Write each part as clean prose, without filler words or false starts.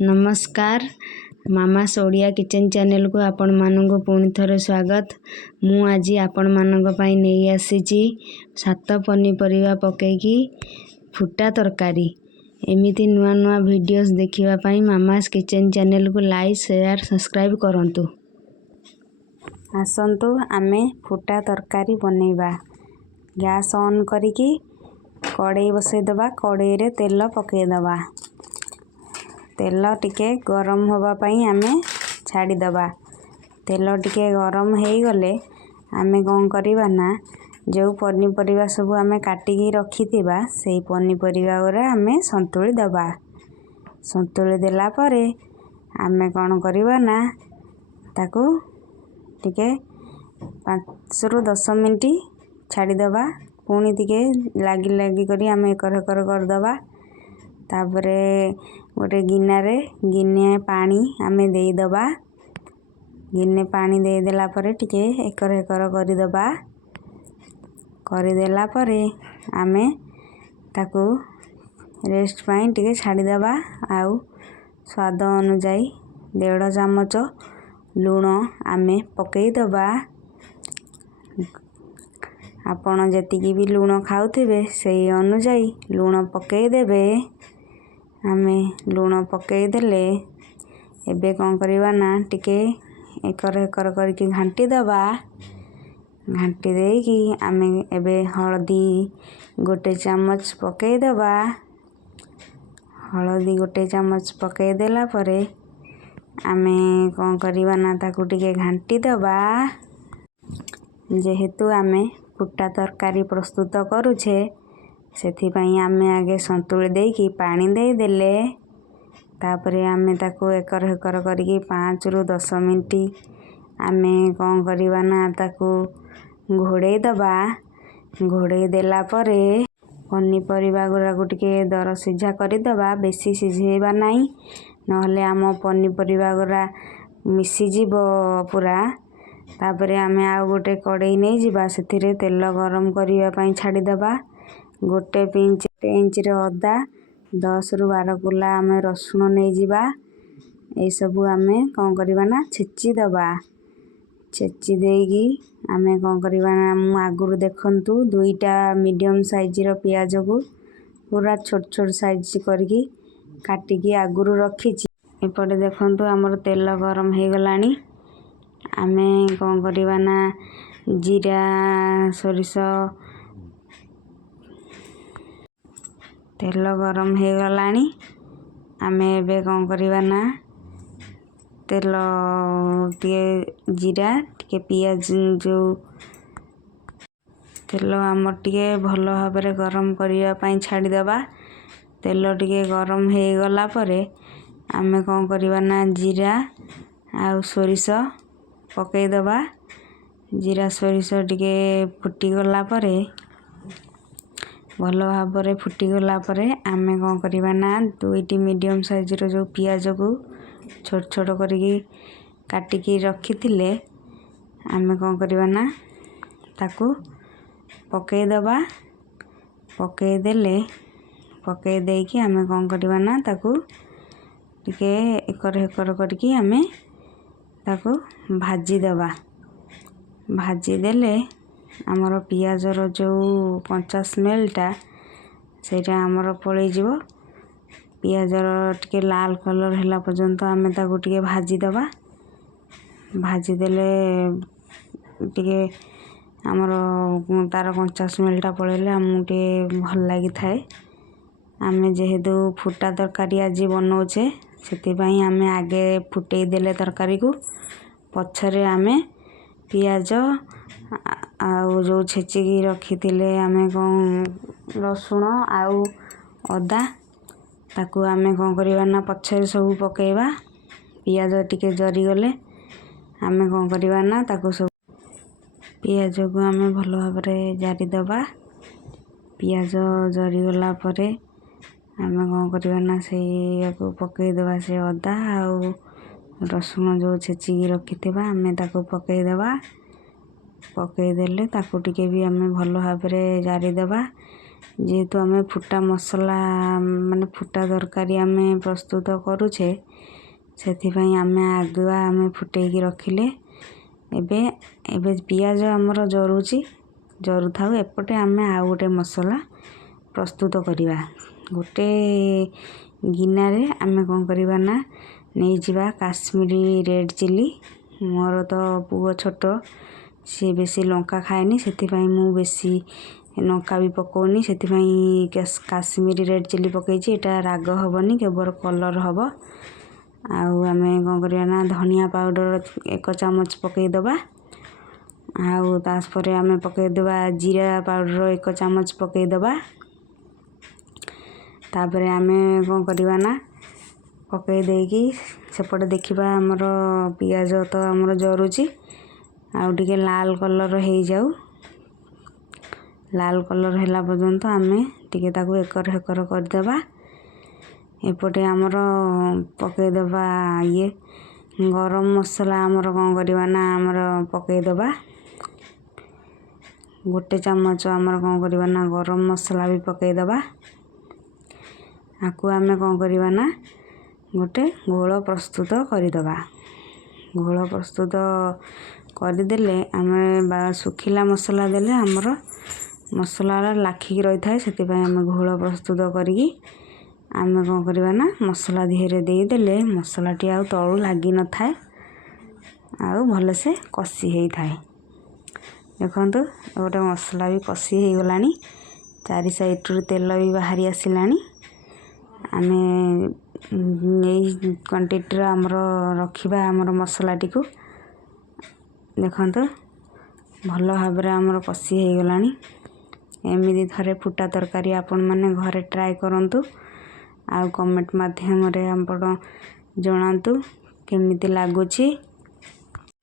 नमस्कार mama's Odia kitchen channel को आपण मानक पुणी थरे स्वागत। मु आज आपण मानक पई नहीं आसीची सात पनीपरिया पकेकी फुटा तरकारी। एमिति नुआ नुआ वीडियोस देखिवा पई मामास किचन चैनल को लाइक शेयर सब्सक्राइब करंतु। आसंतु आमे फुटा तरकारी बनेबा। गैस ऑन करिकी कड़ाई बसई दबा। कड़ाई रे तेल पकई दबा। तेल टिके गरम होबा पई आमे छाड़ी दबा। तेल टिके गरम हेई गले आमे कोन करिबा ना जो पनीपरिया सब आमे काटिकी रखिथिबा सेई पनीपरिया गुरा आमे संतुली दबा। संतुली देला परे आमे कोन करिबा ना ताकू टिके 5 रु 10 मिनिट छाड़ी दबा। पुणी टिके लागी लागी करी आमे एकर हेकर कर दबा। तापरे गोटे गिन्ने पानी आमे देई दबा। गिन्ने पानी दे देला परे टिके एकर हेकर करी दबा। करी देला परे आमे ताकू रेस्ट पाई टिके छाड़ी दबा। आउ स्वाद अनुसार 1.5 चामच लूण आमे पकई दबा। आपण जतिकी भी लूण खाउथिबे सेई अनुसार लूण पकई देबे। आमे लूण पकई देले एबे कोन करिबा ना टिके एकर हेकर करके घांटी दबा। घांटी देकी आमे एबे हळदी 1 चामच पकई दबा। हळदी 1 चामच पकई देला परे आमे कोन करिबा ना ताकू टिके घांटी दबा। जेहेतु आमे फुटा तरकारी प्रस्तुत करूछे सेथि पई आमे आगे संतुली देकी पानी दे देले। तापरे आमे ताकू एकर हेकर करके 5 रु 10 मिनिट आमे कोन करिबा ना ताकू घोड़े दबा। घोड़े देला परे पनीपरिया गुरा को टिके दर सिझा करी दबा। बेसी सिझेबा नाही नहले आम पनीपरिया गुरा मिसी जीवो पूरा। तापरे आमे आ गोटे कड़ाई नहीं जिबा। सेथिरे तेल गरम करिया पई छाड़ी दबा। 1 इंच रे अदा 10 रु 12 कुला आमे रसुण नहीं जिबा। ए सबु आमे कोन करिबा ना छेची दबा। छेची देगी आमे कोन करिबा ना मु आगुरु देखंतु 2टा मीडियम साइज रो प्याज को पूरा छोट छोट साइज करके काटिकी आगुरु रखिची। एपटे देखंतु हमर तेल गरम हे गलानी। आमे कोन करिबा ना जीरा सोरिष तेल गरम हे गलानी। आमे एबे कोन करिबा ना तेल टिके जीरा टिके पियाज जो तेल हमर टिके भलो भाबरे गरम करिया पई छाड़ी दबा। तेल टिके गरम हे गला परे आमे कोन करिबा ना जीरा आ सोरिष पकई दबा। जीरा सोरिष टिके फुटी गला परे भलो भाबरे फुटी गला परे आमे कोन करिबा ना 2टी मीडियम साइज रो जो पियाज को छोट छोट करके काटिकी रखिथिले आमे कोन करिबा ना ताकू पकई दबा। पकई देले पकई देकी आमे कोन करिबा ना ताकू टिके एकर हेकर करके आमे ताकू भाजी दबा। भाजी देले हमर पियाज रो जो कंचा स्मेल टा सेटा हमर पळई जीवो। पियाज रो टिके लाल कलर हैला पर्यंत आमे ताकू टिके भाजी दबा। भाजी देले टिके हमर तार कंचा स्मेल टा पळेले हमके भल लागि थाए। आमे जेहेतु फुटा तरकारी आज बनौछे सेति पई आमे आगे फुटेई देले तरकारी को पछरे आमे पियाज आउ जो छेचिकी रखिथिले आमे कोन रसुण आउ अदा ताकू आमे कोन करिबा ना पछरे सब पकेइबा। पियाज टिके जरी गले आमे कोन करिबा ना ताकू सब पियाज को आमे भलो भाबरे जारी दबा। पियाज जरी गला परे आमे कोन करिबा ना सेई को पकेई दबा। से अदा आउ रसुण जो छेचिकी रखिथिबा आमे ताकू पकेई दबा। पकई देले ताकू टिके भी आमे भलो भाबरे जारी दबा। जेहेतु आम फुटा मसला माने फुटा तरकारी आम प्रस्तुत करुचे से आम आगुआ आम फुटेकी रखिले एबे एबे पियाज आमर जरुची जरु थाउ एपटे आम आउ गोटे मसला प्रस्तुत करिवा। गोटे गिनारे आम कौन करवा ना नहीं जावा काश्मीरी रेड चिली। मोर तो पुओ छोट सी बेसी लंका खाएनी से मु बेसी लंका भी पकौनी से काश्मीरी रेड चिली पकई एटा राग हबनी केवल कलर हम। आउ आम कौन करवा ना धनिया पाउडर 1 चामच पकईदबा। आउ तापर आम पकईदबा जीरा पाउडर 1 चामच पकईदबा। तापर आम कौन करवा ना पकई देकी सेपटे देखिबा हमर पियाज तो हमर जरुची आउ टिके लाल कलर हो जाऊ। लाल कलर हैला पर्यंत आम टिके ताकू एकर हेकर करदेबा। एपटे आमर पकईदबा ये गरम मसला आमर कौन करवा ना आमर पकईदबा। 1 चामच आमर कौन करवा ना गरम मसला भी पकईदबा। आकु आम कौन करवा ना गोटे घोल प्रस्तुत करदबा। घोल प्रस्तुत करदेले आम सुखिला मसला देले आमर मसला लाखिकी रही थाए से आम घोल प्रस्तुत करी आम कौन करवा ना मसला धीरे देदेले मसलाटी आउ तलू लगी न थाए आउ भलसे कषि हो थाए। देखंतु गोटे मसला भी कषि हो गलानी 4 साइड तेल भी बाहरी आसिलानी। आम यही क्वांटिटी आमर रखिबा आमर मसलाटी को देखंतु भल भाव आमर कषि हो गलानी। एमिदी थरे फुटा तरकारी आपण माने घरे ट्राए करंतु आउ कमेंट माध्यम रे आपण जणांतु केमिति लागुची।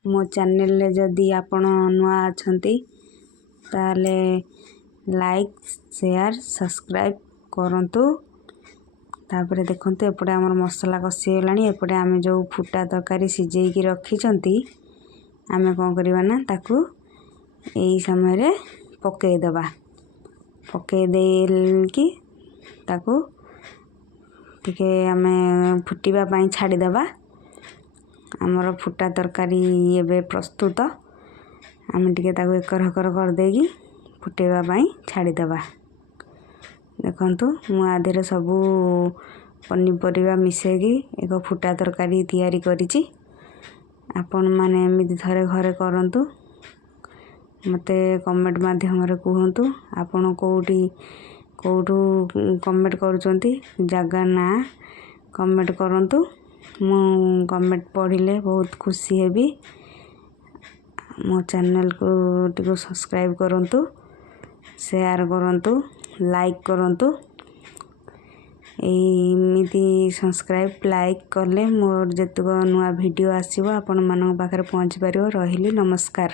मो चैनल ले जदि आपण नुआ अछंती ताले लाइक शेयर सब्सक्राइब करंतु। तापर देखंतु एपटे आमर मसला कषि गलानी। एपटे आम जो फुटा तरकारी सिझेकी रखिचंती आम कौन करवा ना ताकू यही समय रे पकईदबा। पकई देकी ताकू टिके आम फुटिबा पाई छाड़ीदबा। आमर फुटा तरकारी एबे प्रस्तुत आम टिके ताकू एकर हेकर कर देगी फुटेबा पाई छाड़ीदबा। देखंतु मु आधेरे सबू पनीपरिया मिसेकी एक फुटा तरकारी तैयारी करिछि। आपण माने एमिति थरे घरे करंतु मते कमेंट माध्यम रे कहंतु आपण कोठू कमेंट करूचंती जगह ना कमेंट करंतु। मु कमेंट पढ़िले बहुत खुशी हेबी। मो चैनल को टिको सब्सक्राइब करंतु शेयर करंतु लाइक करंतु। एमिति सब्सक्राइब लाइक कले मोर जेतक नुआ वीडियो आसीबो आपण मानक पाखरे पहुंची परिबो। रहिली नमस्कार।